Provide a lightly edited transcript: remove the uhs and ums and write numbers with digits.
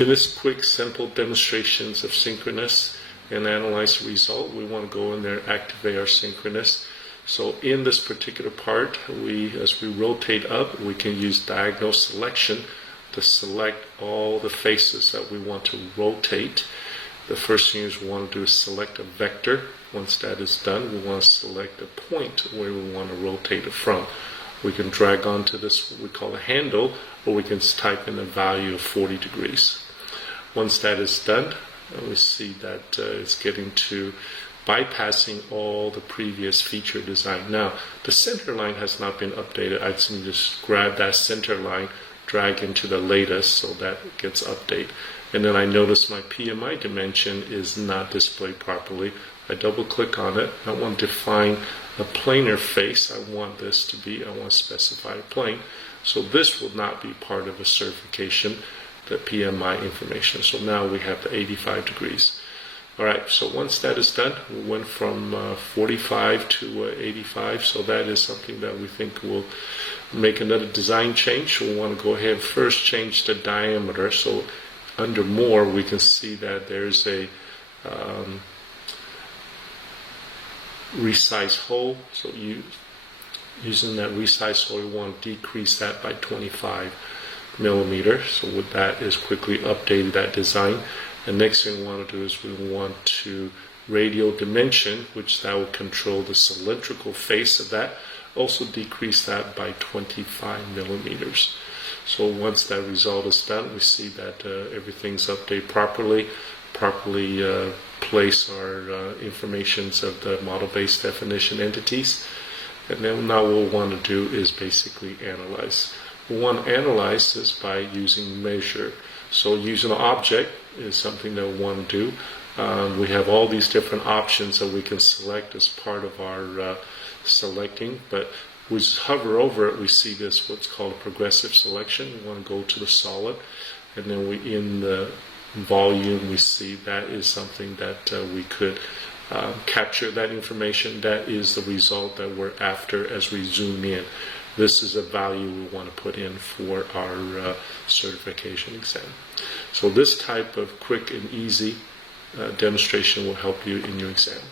In this quick, simple demonstrations of synchronous and analyze the result, we want to go in there and activate our synchronous. So in this particular part, as we rotate up, we can use diagonal selection to select all the faces that we want to rotate. The first thing we want to do is select a vector. Once that is done, we want to select a point where we want to rotate it from. We can drag onto this, what we call a handle, or we can type in a value of 40 degrees. Once that is done, we see that it's getting to bypassing all the previous feature design. Now, the center line has not been updated. I can just grab that center line, drag into the latest, so that gets updated. And then I notice my PMI dimension is not displayed properly. I double click on it. I want to define a planar face. I want to specify a plane. So this will not be part of a certification, the PMI information. So now we have the 85 degrees. Alright, so once that is done, we went from 45 to 85, so that is something that we think will make another design change. We want to go ahead and first change the diameter. So under more, we can see that there's a resize hole. So using that resize hole, we want to decrease that by 25 millimeters. So with that is quickly updated that design. The next thing we want to do is we want to Radial Dimension, which that will control the cylindrical face of that. Also decrease that by 25 millimeters. So once that result is done, we see that everything's updated properly place our informations of the model-based definition entities. And then now what we want to do is basically analyze. We want to analyze this by using measure. So using an object is something that we want to do. We have all these different options that we can select as part of our selecting, but we just hover over it, we see this what's called a progressive selection. We want to go to the solid, and then in the volume we see that is something that we could capture that information. That is the result that we're after as we zoom in. This is a value we want to put in for our certification exam. So this type of quick and easy demonstration will help you in your exam.